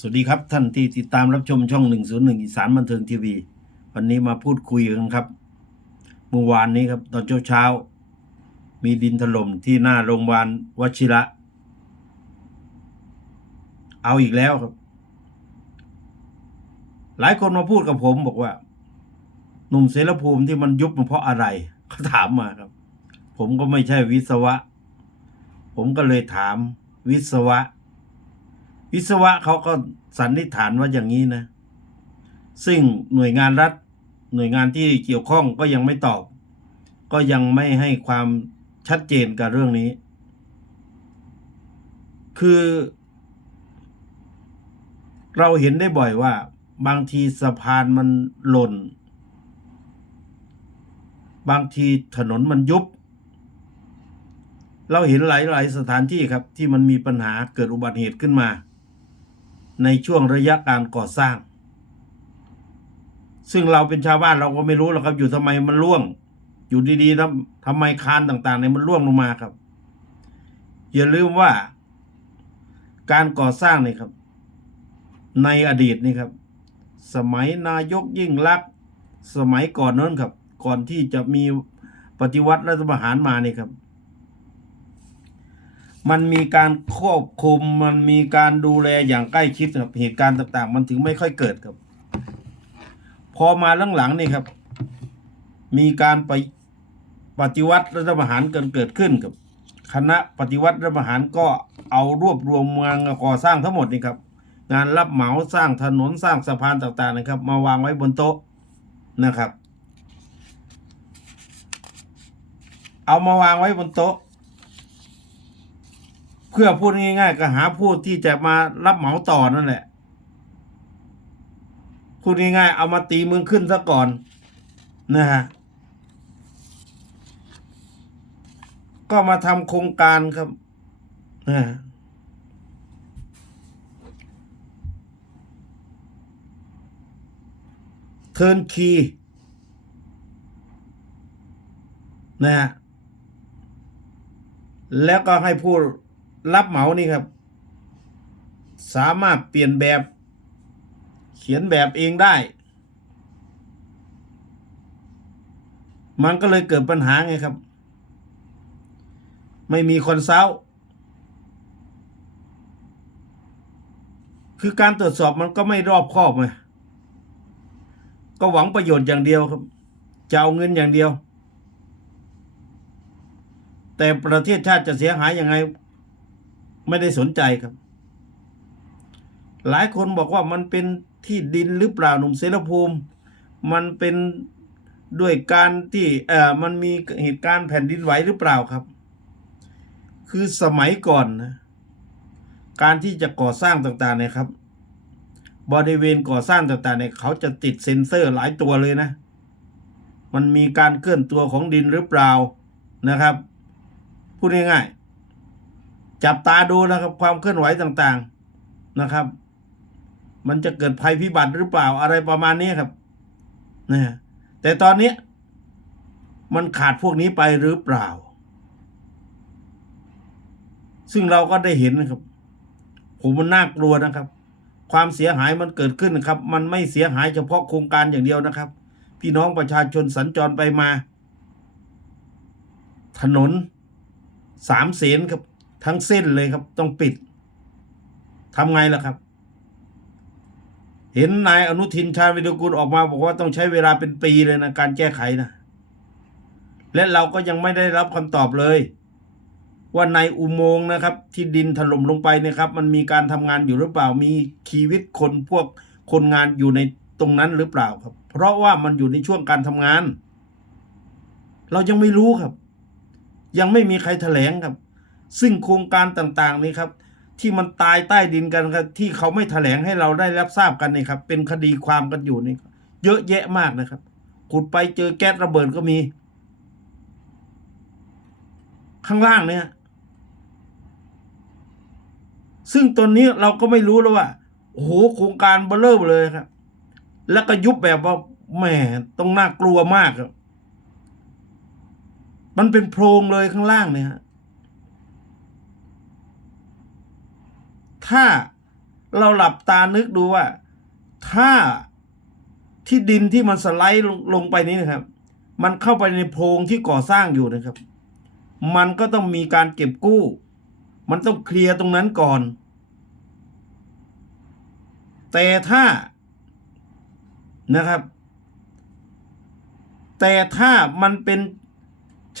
สวัสดีครับท่านที่ติดตามรับชมช่อง 101อีสานบันเทิงทีวี วันนี้มาพูดคุยกันครับ เมื่อวานนี้ครับ ตอนเช้าเช้ามีดินถล่มที่หน้าโรงพยาบาลวชิระ เอาอีกแล้วครับ หลายคนมาพูดกับผมบอกว่า หนุ่มเสรภูมิที่มันยุบมันเพราะอะไรเขาถามมาครับ ผมก็ไม่ใช่วิศวะ ผมก็เลยถามวิศวะ วิศวะเขาก็สันนิษฐานว่าอย่างนี้นะ ซึ่งหน่วยงานรัฐ หน่วยงานที่เกี่ยวข้องก็ยังไม่ตอบ ก็ยังไม่ให้ความชัดเจนกับเรื่องนี้ คือ เราเห็นได้บ่อยว่า บางทีสะพานมันหล่น บางทีถนนมันยุบ เราเห็นหลาย ๆ สถานที่ครับที่มันมีปัญหาเกิดอุบัติเหตุขึ้นมา ในช่วงระยะการก่อสร้าง ซึ่งเราเป็นชาวบ้านเราก็ไม่รู้หรอกครับ อยู่ทำไมมันร่วง อยู่ดีๆทำทำไมคานต่างๆเนี่ยมันร่วงลงมาครับ อย่าลืมว่า การก่อสร้างนี่ครับ ในอดีตนี่ครับ สมัยนายกยิ่งลักษณ์สมัยก่อนนั้นครับ ก่อนที่จะมีปฏิวัติรัฐประหารมานี่ครับ มันมีการควบคุม มันมีการดูแลอย่างใกล้ชิดครับเหตุการณ์ต่างๆ มันถึงไม่ค่อยเกิดครับ พอมาหลังๆนี่ครับ มีการไปปฏิวัติรัฐประหารเกิดเกิดขึ้นครับ คณะปฏิวัติรัฐประหารก็เอารวบรวมงานก่อสร้างทั้งหมดนี่ครับ งานรับเหมาสร้างถนนสร้างสะพานต่างๆนะครับ มาวางไว้บนโต๊ะนะครับ เอามาวางไว้บนโต๊ะ พื่อพูดง่ายๆก็หาผู้ที่จะมารับเหมาต่อนั่นแหละพูดง่ายๆเอามาตีมึงขึ้นซะก่อนนะฮะก็มาทำโครงการครับนะฮะเทิร์นคีนะฮะแล้วก็ให้ผู้ รับเหมานี่ครับ สามารถเปลี่ยนแบบ เขียนแบบเองได้ มันก็เลยเกิดปัญหาไงครับ ไม่มีคนเซ้าคือการตรวจสอบมันก็ไม่รอบคอบไงก็หวังประโยชน์อย่างเดียวครับ จะเอาเงินอย่างเดียว แต่ประเทศชาติจะเสียหายยังไง ไม่ได้สนใจครับ หลายคนบอกว่ามันเป็นที่ดินหรือเปล่าหนุ่มเสรภูมิ มันเป็นด้วยการที่เอ่อมันมีเหตุการณ์แผ่นดินไหวหรือเปล่าครับ คือสมัยก่อนนะการที่จะก่อสร้างต่างๆเนี่ยครับ บริเวณก่อสร้างต่างๆเนี่ยเขาจะติดเซ็นเซอร์หลายตัวเลยนะ มันมีการเคลื่อนตัวของดินหรือเปล่านะครับ พูดง่ายๆ จับตาดูนะครับ ความเคลื่อนไหวต่างๆนะครับ มันจะเกิดภัยพิบัติหรือเปล่าอะไรประมาณนี้ครับนะฮะแต่ตอนนี้มันขาดพวกนี้ไปหรือเปล่า ซึ่งเราก็ได้เห็นนะครับผมมันน่ากลัวนะครับ ความเสียหายมันเกิดขึ้นครับ มันไม่เสียหายเฉพาะโครงการอย่างเดียวนะครับ พี่น้องประชาชนสัญจรไปมา ถนนสามเสนครับ ทั้งเส้นเลยครับ ต้องปิดทำไงล่ะครับ เห็นนายอนุทินชาญวิรุกุลออกมา บอกว่าต้องใช้เวลาเป็นปีเลยนะการแก้ไขนะและเราก็ยังไม่ได้รับคำตอบเลย ว่าในอุโมงค์นะครับ ที่ดินถล่มลงไปนี่ยครับ มันมีการทำงานอยู่หรือเปล่ามีชีวิตคนพวกคนงานอยู่ในตรงนั้นหรือเปล่าครับ เพราะว่ามันอยู่ในช่วงการทำงาน เรายังไม่รู้ครับ ยังไม่มีใครแถลงครับ ซึ่งโครงการต่างๆนี่ครับที่มันตายใต้ดินกันครับที่เขาไม่แถลงให้เราได้รับทราบกันนี่ครับเป็นคดีความกันอยู่นี่เยอะแยะมากนะครับขุดไปเจอแก๊สระเบิดก็มี ข้างล่างเนี่ย ซึ่งตอนนี้เราก็ไม่รู้แล้วว่าโอ้โหโครงการเบลเลอร์เลยครับ แล้วก็ยุบแบบว่าแหมต้องน่ากลัวมากครับ มันเป็นโพรงเลยข้างล่างเนี่ยฮะ ถ้าเราหลับตานึกดูว่า ถ้าที่ดินที่มันสไลด์ลงลงไปนี้นะครับ มันเข้าไปในโพรงที่ก่อสร้างอยู่นะครับ มันก็ต้องมีการเก็บกู้ มันต้องเคลียร์ตรงนั้นก่อน แต่ถ้านะครับ แต่ถ้ามันเป็น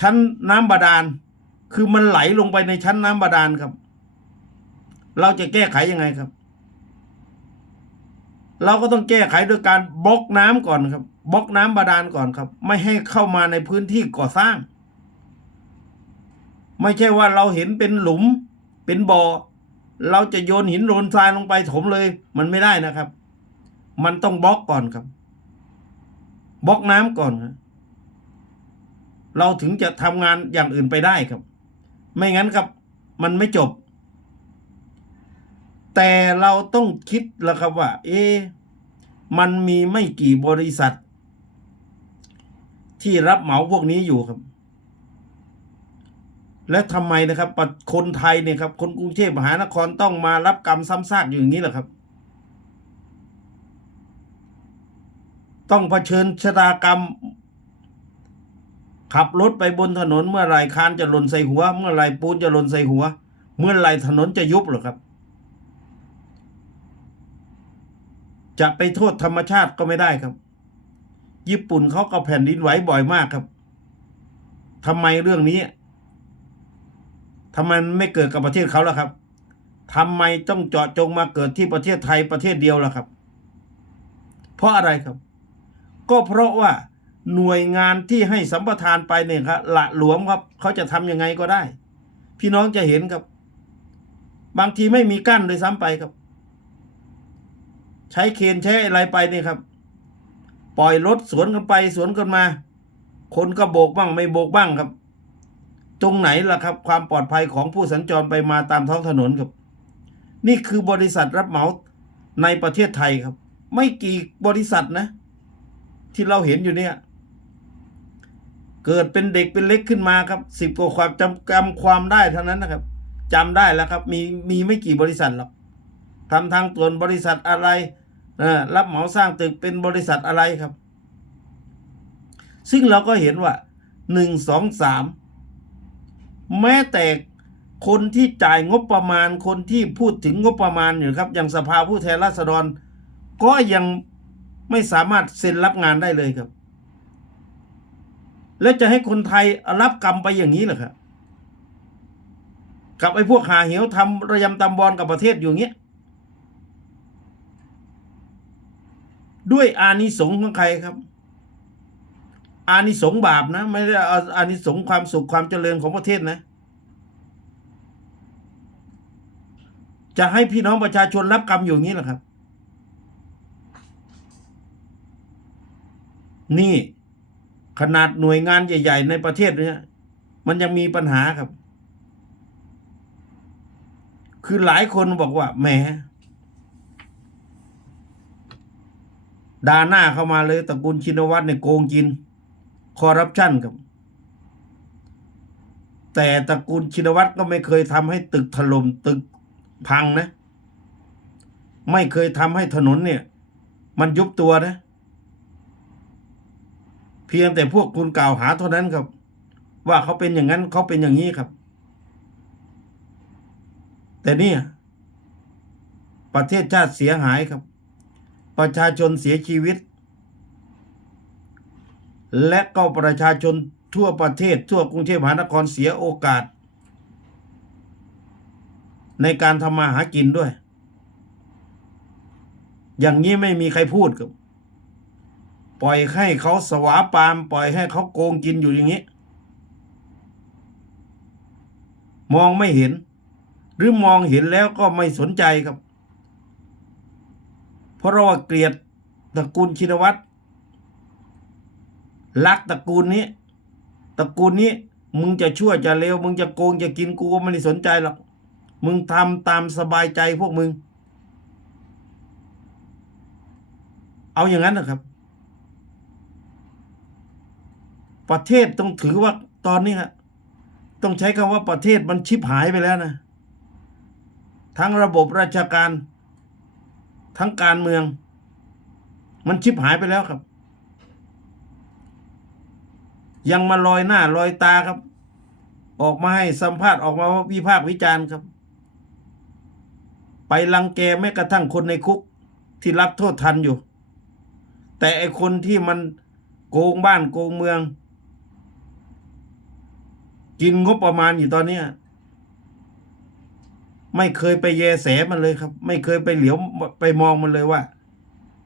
ชั้นน้ำบาดาล คือมันไหลลงไปในชั้นน้ำบาดาลครับ เราจะแก้ไขยังไงครับ เราก็ต้องแก้ไขโดยการบล็อกน้ำก่อนครับบล็อกน้ำบาดาลก่อนครับ ไม่ให้เข้ามาในพื้นที่ก่อสร้าง ไม่ใช่ว่าเราเห็นเป็นหลุม เป็นบ่อเราจะโยนหินโยนทรายลงไปถมเลย มันไม่ได้นะครับ มันต้องบล็อกก่อนครับบล็อกน้ำก่อนครับเราถึงจะทำงานอย่างอื่นไปได้ครับ ไม่งั้นครับ มันไม่จบ แต่เราต้องคิดแล้วครับว่า เอ๊มันมีไม่กี่บริษัท ที่รับเหมาพวกนี้อยู่ครับ และทำไมนะครับ คนไทยเนี่ยครับ คนกรุงเทพมหานครต้องมารับกรรมซ้ำซากอยู่อย่างนี้เหรอครับ ต้องเผชิญชะตากรรม ขับรถไปบนถนนเมื่อไรคานจะหล่นใส่หัว เมื่อไรปูนจะหล่นใส่หัว เมื่อไรถนนจะยุบเหรอครับ จะไปโทษธรรมชาติก็ไม่ได้ครับ ญี่ปุ่นเขาก็แผ่นดินไหวบ่อยมากครับทำไมเรื่องนี้ทำไมไม่เกิดกับประเทศเขาล่ะครับทำไมต้องเจาะจงมาเกิดที่ประเทศไทยประเทศเดียวล่ะครับ เพราะอะไรครับ ก็เพราะว่าหน่วยงานที่ให้สัมปทานไปเนี่ยครับละหลวมครับเขาจะทำยังไงก็ได้ พี่น้องจะเห็นครับ บางทีไม่มีกั้นเลยซ้ำไปครับ ใช้เคนใช้อะไรไปนี่ครับ ปล่อยรถสวนกันไปสวนกันมา คนก็โบกบ้างไม่โบกบ้างครับ ตรงไหนล่ะครับ ความปลอดภัยของผู้สัญจรไปมาตามท้องถนนครับ นี่คือบริษัทรับเหมาในประเทศไทยครับ ไม่กี่บริษัทนะ ที่เราเห็นอยู่เนี่ย เกิดเป็นเด็กเป็นเล็กขึ้นมาครับสิบกว่าความจำจำความได้เท่านั้นนะครับจำได้แล้วครับ มีมีไม่กี่บริษัทหรอก ทำทางตรวจบริษัทอะไรรับเหมาสร้างตึกเป็นบริษัทอะไรครับ ซึ่งเราก็เห็นว่าหนึ่งสองสามแม้แต่คนที่จ่ายงบประมาณคนที่พูดถึงงบประมาณอยู่ครับอย่างสภาผู้แทนราษฎร ก็ยังไม่สามารถเซ็นรับงานได้เลยครับ แล้วจะให้คนไทยรับกรรมไปอย่างนี้เหรอครับกับไอ้พวกหาเหวทำระยำตำบอลกับประเทศอยู่เงี้ย ด้วยอานิสงส์ของใครครับ อานิสงส์บาปนะ ไม่ได้เอาอานิสงส์ความสุขความเจริญของประเทศนะ จะให้พี่น้องประชาชนรับกรรมอยู่งนี้หรอครับ นี่ขนาดหน่วยงานใหญ่ ๆ ในประเทศเนี่ยมันยังมีปัญหาครับ คือหลายคนบอกว่าแหม ด่าหน้าเข้ามาเลยตระกูลชินวัตรเนี่ยโกงกิน คอร์รัปชันครับ แต่ตระกูลชินวัตรก็ไม่เคยทำให้ตึกถล่มตึกพังนะ ไม่เคยทำให้ถนนเนี่ย มันยุบตัวนะ เพียงแต่พวกคุณกล่าวหาเท่านั้นครับ ว่าเขาเป็นอย่างนั้นเขาเป็นอย่างนี้ครับ แต่เนี่ยประเทศชาติเสียหายครับ ประชาชนเสียชีวิต และก็ประชาชนทั่วประเทศ ทั่วกรุงเทพมหานครเสียโอกาส ในการทำมาหากินด้วย อย่างนี้ไม่มีใครพูดครับปล่อยให้เขาสวาปาม ปล่อยให้เขาโกงกินอยู่อย่างนี้ มองไม่เห็น หรือมองเห็นแล้วก็ไม่สนใจครับ เพราะเราเกลียดตระกูลชินวัตรรักตระกูลนี้ ตระกูลนี้ มึงจะชั่วจะเลวมึงจะโกงจะกินกูก็ไม่ได้สนใจหรอกมึงทำตามสบายใจพวกมึง เอาอย่างนั้นนะครับ ประเทศต้องถือว่าตอนนี้ครับต้องใช้คำว่าประเทศมันชิบหายไปแล้วนะ ทั้งระบบราชการ ทั้งการเมือง มันชิบหายไปแล้วครับ ยังมาลอยหน้าลอยตาครับ ออกมาให้สัมภาษณ์ออกมาวิพากษ์วิจารณ์ครับ ไปลังแกแม้กระทั่งคนในคุกที่รับโทษทันอยู่ แต่ไอคนที่มันโกงบ้านโกงเมือง กินงบประมาณอยู่ตอนนี้ ไม่เคยไปแยแสมันเลยครับ ไม่เคยไปเหลียวไปมองมันเลยว่า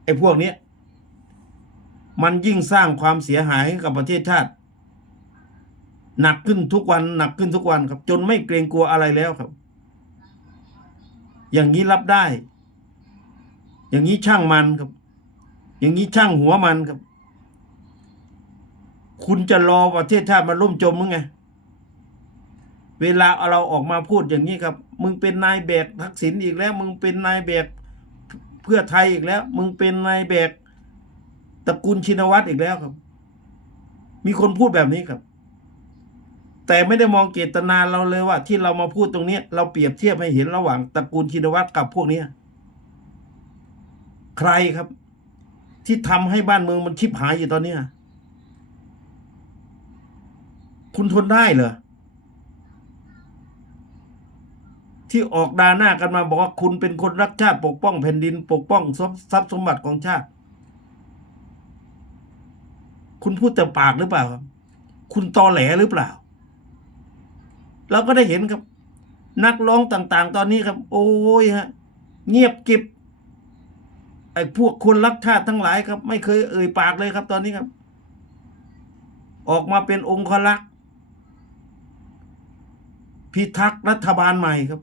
ไอ้พวกเนี้ยมันยิ่งสร้างความเสียหายให้กับประเทศชาติ หนักขึ้นทุกวัน หนักขึ้นทุกวันครับ จนไม่เกรงกลัวอะไรแล้วครับ อย่างนี้รับได้ อย่างนี้ช่างมันครับ อย่างนี้ช่างหัวมันครับ คุณจะรอประเทศชาติมันล่มจมมึงไง เวลาเราออกมาพูดอย่างนี้ครับ มึงเป็นนายแบกทักษิณอีกแล้ว มึงเป็นนายแบกเพื่อไทยอีกแล้ว มึงเป็นนายแบกตระกูลชินวัตรอีกแล้วครับ มีคนพูดแบบนี้ครับ แต่ไม่ได้มองเจตนาเราเลยว่า ที่เรามาพูดตรงนี้ เราเปรียบเทียบให้เห็นระหว่างตระกูลชินวัตรกับพวกนี้ใครครับ ที่ทำให้บ้านเมืองมันชิบหายอยู่ตอนนี้คุณทนได้เหรอ ที่ออกดาหน้ากันมาบอกว่าคุณเป็นคนรักชาติปกป้องแผ่นดินปกป้องทรัพย์สมบัติของชาติคุณพูดแต่ปากหรือเปล่า คุณตอแหลหรือเปล่า เราก็ได้เห็นครับ นักร้องต่างๆ ตอนนี้ครับ โอ้ยฮะ เงียบกิบไอ้พวกคนรักชาติทั้งหลายครับ ไม่เคยเอ่ยปากเลยครับ ตอนนี้ครับ ออกมาเป็นองค์ลักษ์พิทักษ์รัฐบาลใหม่ครับ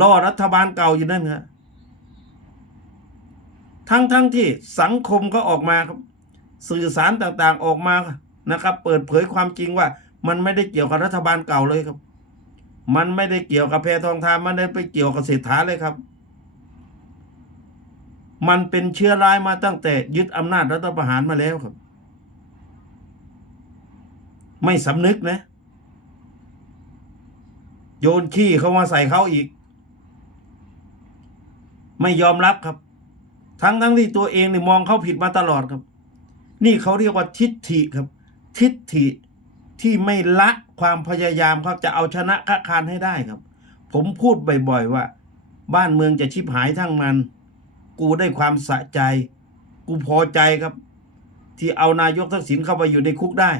ล่อรัฐบาลเก่าอยู่นั่นครับทั้งทั้งที่สังคมก็ออกมาครับ สื่อสารต่างๆออกมานะครับ เปิดเผยความจริงว่า มันไม่ได้เกี่ยวกับรัฐบาลเก่าเลยครับ มันไม่ได้เกี่ยวกับแพทองทานมันไม่ได้ไปเกี่ยวกับเศรษฐาเลยครับ มันเป็นเชื้อร้ายมาตั้งแต่ยึดอำนาจรัฐประหารมาแล้วครับ ไม่สำนึกนะ โยนขี้เข้ามาใส่เขาอีก ไม่ยอมรับครับ ทั้งทั้งที่ตัวเองเนี่ยมองเขาผิดมาตลอดครับ นี่เขาเรียกว่าทิฏฐิครับ ทิฏฐิที่ไม่ละความพยายามเขาจะเอาชนะค้าคานให้ได้ครับ ผมพูดบ่อยๆว่า บ้านเมืองจะชิบหายทั้งมัน กูได้ความสะใจ กูพอใจครับ ที่เอานายกทักษิณเข้าไปอยู่ในคุกได้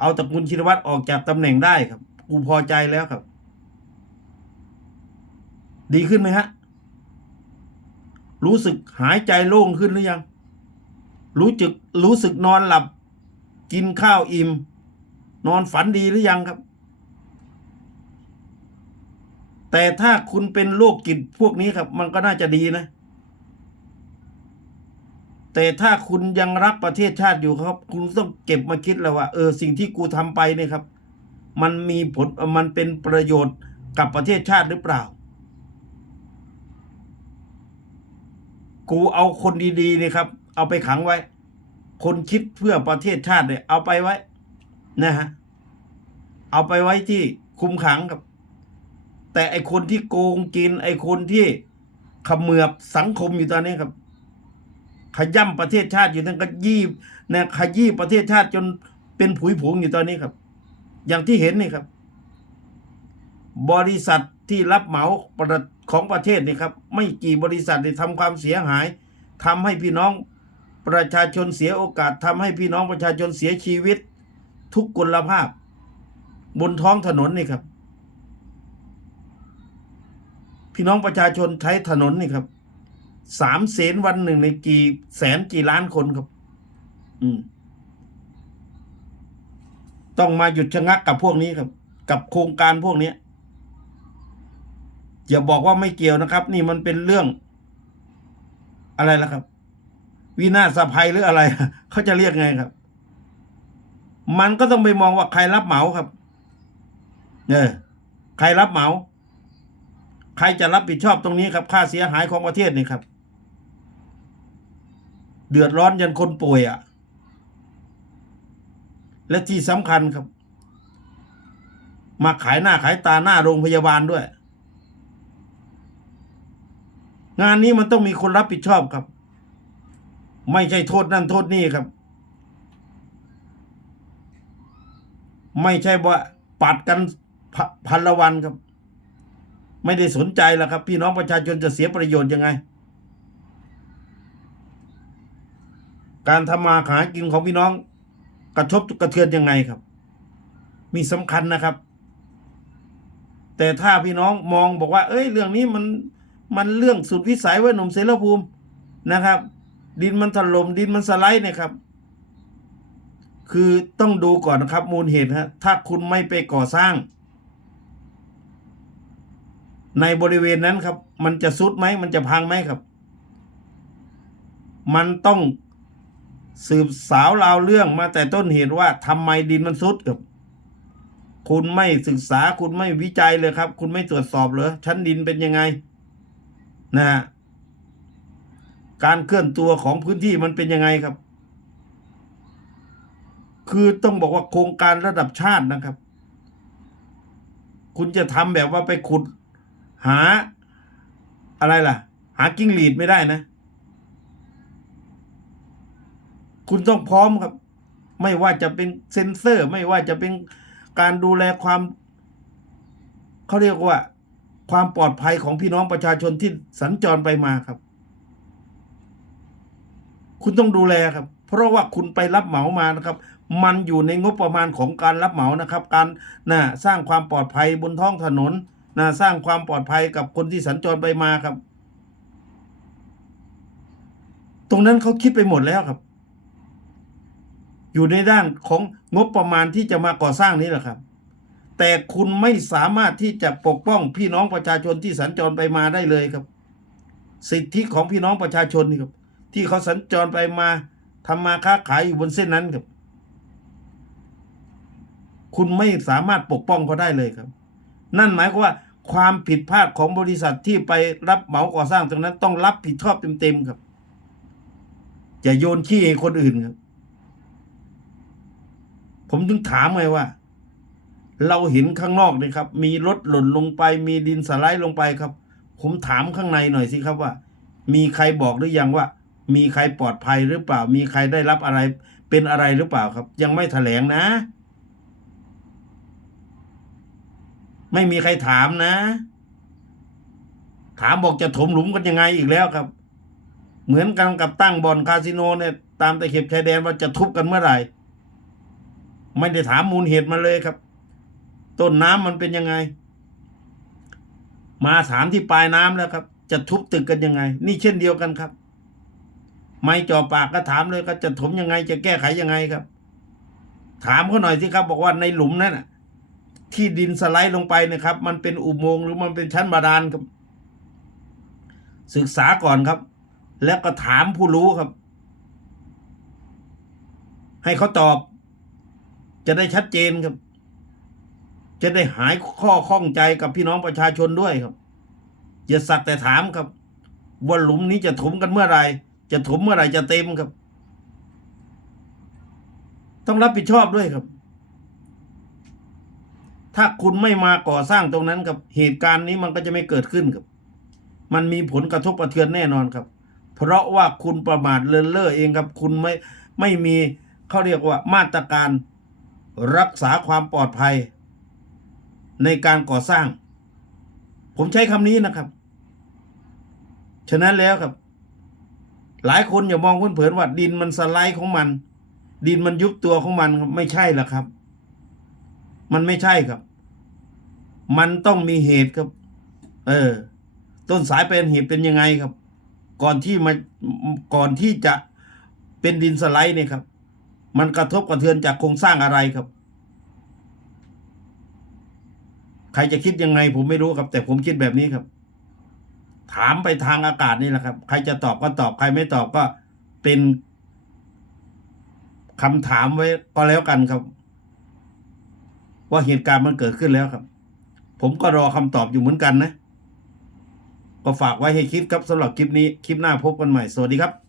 เอาตระกูลชินวัตรออกจากตำแหน่งได้ครับ กูพอใจแล้วครับ ดีขึ้นไหมฮะ รู้สึกหายใจโล่งขึ้นหรือยัง รู้จึกรู้สึกนอนหลับ กินข้าวอิ่ม นอนฝันดีหรือยังครับ แต่ถ้าคุณเป็นโรคกิจพวกนี้ครับ มันก็น่าจะดีนะ แต่ถ้าคุณยังรักประเทศชาติอยู่ครับ คุณต้องเก็บมาคิดแล้วว่า เออสิ่งที่กูทำไปเนี่ยครับ มันมีผลมันเป็นประโยชน์กับประเทศชาติหรือเปล่า กูเอาคนดีๆเนี่ยครับ เอาไปขังไว้ คนคิดเพื่อประเทศชาติเนี่ยเอาไปไว้นะฮะเอาไปไว้ที่คุมขังครับ แต่ไอคนที่โกงกิน ไอคนที่ขมือบสังคมอยู่ตอนนี้ครับ ขย่ำประเทศชาติอยู่นั่นก็ยี่นะขยี้ประเทศชาติจนเป็นผุยผงอยู่ตอนนี้ครับ อย่างที่เห็นนี่ครับ บริษัท ที่รับเหมาของประเทศนี่ครับ ไม่กี่บริษัทที่ทำความเสียหายทำให้พี่น้องประชาชนเสียโอกาสทำให้พี่น้องประชาชนเสียชีวิต ทุกกลภาพ บนท้องถนนนี่ครับ พี่น้องประชาชนใช้ถนนนี่ครับสามเสนวันหนึ่งในกี่แสนกี่ล้านคนครับ อืม ต้องมาหยุดชะงักกับพวกนี้ครับ กับโครงการพวกนี้ อย่าบอกว่าไม่เกี่ยวนะครับ นี่มันเป็นเรื่อง อะไรล่ะครับ วินาศภัยหรืออะไรเขาจะเรียกไงครับ มันก็ต้องไปมองว่าใครรับเหมาครับเออใครรับเหมา ใครจะรับผิดชอบตรงนี้ครับ ค่าเสียหายของประเทศนี่ครับ เดือดร้อนยันคนป่วยอะ่ะ และที่สำคัญครับ มาขายหน้าขายตาหน้าโรงพยาบาลด้วย งานนี้มันต้องมีคนรับผิดชอบครับ ไม่ใช่โทษนั่นโทษนี่ครับ ไม่ใช่ว่าปัดกันพพันละวันครับ ไม่ได้สนใจแล้วครับ พี่น้องประชาชนจะเสียประโยชน์ยังไง การทำมาหากินของพี่น้องกระทบกระเทือนยังไงครับ มีสำคัญนะครับ แต่ถ้าพี่น้องมองบอกว่า เอ้ย เรื่องนี้มัน มันเรื่องสุดวิสัยไว้หนุ่มเสรภูมินะครับ ดินมันถล่มดินมันสไลด์เนี่ยครับ คือต้องดูก่อนนะครับ มูลเหตุฮะถ้าคุณไม่ไปก่อสร้าง ในบริเวณนั้นครับ มันจะซุดไหมมันจะพังไหมครับ มันต้องสืบสาวราวเรื่องมาแต่ต้นเหตุว่าทำไมดินมันซุดครับคุณไม่ศึกษาคุณไม่วิจัยเลยครับ คุณไม่ตรวจสอบเลยชั้นดินเป็นยังไง นะฮะการเคลื่อนตัวของพื้นที่มันเป็นยังไงครับ คือต้องบอกว่าโครงการระดับชาตินะครับ คุณจะทำแบบว่าไปขุด หาอะไรล่ะ หากิ้งหรีดไม่ได้นะ คุณต้องพร้อมครับ ไม่ว่าจะเป็นเซ็นเซอร์ ไม่ว่าจะเป็นการดูแลความ เขาเรียกว่า ความปลอดภัยของพี่น้องประชาชนที่สัญจรไปมาครับ คุณต้องดูแลครับ เพราะว่าคุณไปรับเหมามานะครับ มันอยู่ในงบประมาณของการรับเหมานะครับ การนะสร้างความปลอดภัยบนท้องถนนนะสร้างความปลอดภัยกับคนที่สัญจรไปมาครับ ตรงนั้นเขาคิดไปหมดแล้วครับ อยู่ในด้านของงบประมาณที่จะมาก่อสร้างนี้แหละครับ แต่คุณไม่สามารถที่จะปกป้องพี่น้องประชาชนที่สัญจรไปมาได้เลยครับ สิทธิของพี่น้องประชาชนนี่ครับ ที่เขาสัญจรไปมาทำมาค้าขายอยู่บนเส้นนั้นครับ คุณไม่สามารถปกป้องเขาได้เลยครับ นั่นหมายความว่าความผิดพลาดของบริษัทที่ไปรับเหมาก่อสร้างตรงนั้น ต้องรับผิดชอบเต็มๆครับอย่าโยนขี้ให้คนอื่นครับ ผมถึงถามไงว่า เราเห็นข้างนอกเลยครับ มีรถหล่นลงไป มีดินสไลด์ลงไปครับ ผมถามข้างในหน่อยสิครับว่า มีใครบอกหรือยังว่า มีใครปลอดภัยหรือเปล่า มีใครได้รับอะไร เป็นอะไรหรือเปล่าครับ ยังไม่แถลงนะ ไม่มีใครถามนะ ถามบอกจะถมหลุมกันยังไงอีกแล้วครับ เหมือนกันกับตั้งบ่อนคาสิโนเนี่ยตามตะเข็บชายแดนว่าจะทุบกันเมื่อไหร่ ไม่ได้ถามมูลเหตุมาเลยครับ ต้นน้ำมันเป็นยังไง มาถามที่ปลายน้ำแล้วครับ จะทุบตึกกันยังไง นี่เช่นเดียวกันครับ ไม่จ่อปากก็ถามเลยก็จะถมยังไง จะแก้ไขยังไงครับ ถามเขาหน่อยสิครับ บอกว่าในหลุมนั้นน่ะ ที่ดินสไลด์ลงไปนะครับ มันเป็นอุโมงค์หรือมันเป็นชั้นบาดาลครับ ศึกษาก่อนครับ แล้วก็ถามผู้รู้ครับ ให้เขาตอบ จะได้ชัดเจนครับ จะได้หายข้อข้องใจกับพี่น้องประชาชนด้วยครับอย่าสักแต่ถามครับว่าหลุมนี้จะถมกันเมื่อไหร่จะถมเมื่อไหร่จะเต็มครับ ต้องรับผิดชอบด้วยครับ ถ้าคุณไม่มาก่อสร้างตรงนั้นครับเหตุการณ์นี้มันก็จะไม่เกิดขึ้นครับ มันมีผลกระทบกระเทือนแน่นอนครับ เพราะว่าคุณประมาทเลินเล่อเองครับ คุณไม่ไม่มีเขาเรียกว่ามาตรการรักษาความปลอดภัย ในการก่อสร้าง ผมใช้คำนี้นะครับ ฉะนั้นแล้วครับ หลายคนอย่ามองเผินๆว่า ดินมันสไลด์ของมัน ดินมันยุบตัวของมันครับไม่ใช่หรอครับ มันไม่ใช่ครับ มันต้องมีเหตุครับ เออ ต้นสายเป็นเหตุเป็นยังไงครับ ก่อนที่มาก่อนที่จะเป็นดินสไลด์เนี่ยครับ มันกระทบกระเทือนจากโครงสร้างอะไรครับ ใครจะคิดยังไงผมไม่รู้ครับ แต่ผมคิดแบบนี้ครับ ถามไปทางอากาศนี่แหละครับ ใครจะตอบก็ตอบ ใครไม่ตอบก็เป็นคำถามไว้ก็แล้วกันครับ ว่าเหตุการณ์มันเกิดขึ้นแล้วครับ ผมก็รอคำตอบอยู่เหมือนกันนะ ก็ฝากไว้ให้คิดครับสำหรับคลิปนี้ คลิปหน้าพบกันใหม่ สวัสดีครับ